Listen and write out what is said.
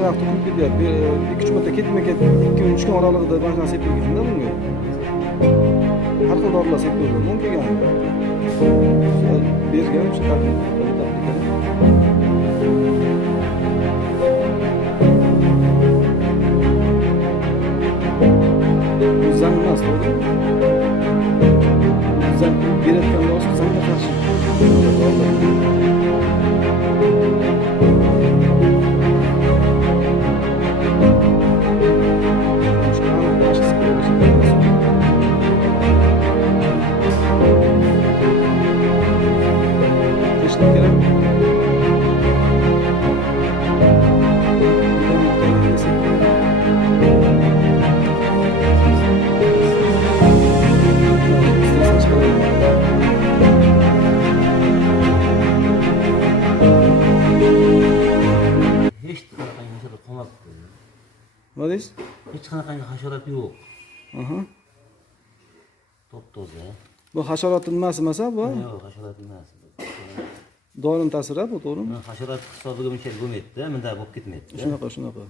shunaqa to'kilib ketyapti. 2-3 marta ketma-ket 2-3 kun oralig'ida ba'zan sepib ketganda bunga. Har xil dorilar sepib qo'ydim. Mum kelgan. Bergan shu taklif. Zang emas, to'g'rimi? Zang berayotgan bo'lsa zangga qarshi. Nima deysiz? Hech qanaqangi hasharot yo'q. Aha. Top-toza. Bu hasharot nimasi emas bu? Yo'q, hasharot emas. Dorining ta'siri bu, to'g'rimi? Hasharot hisobiga bunchalik bo'lmaydi-da, bunday bo'lib ketmaydi. Shunaqa.